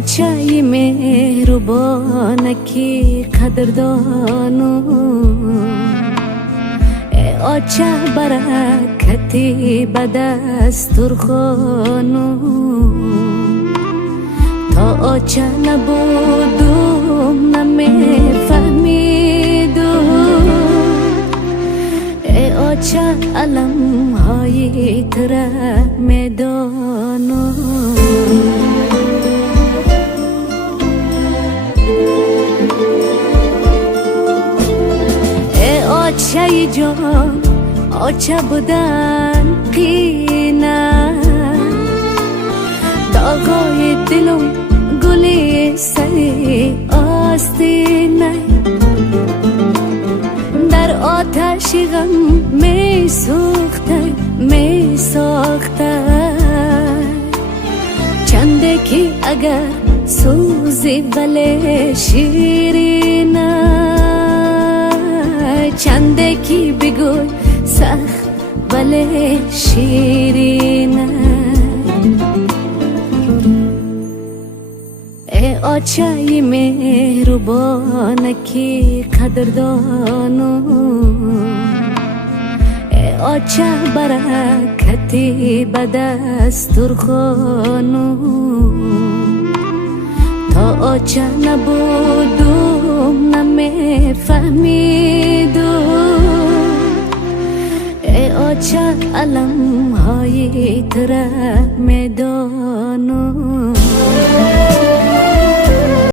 آچای مهربانکی قدردانو ای آچه برکتی به دسترخوانو تا آچه نبودم نمیفهمیدم ای آچه علم های تره میدانم آچه جان آچه بودن قینه داغای دلم گلی سری آستینه در آتش غم می سوخته می ساخته چنده که اگر سوزی ولی شیرینه چنده کی بگوی سخت ولی شیرینه ای آچه مهربانکی قدردانو ای آچه برکتی به دسترخوانو تا آچه نبودم نمیفهمیدم ای آچه علم های تره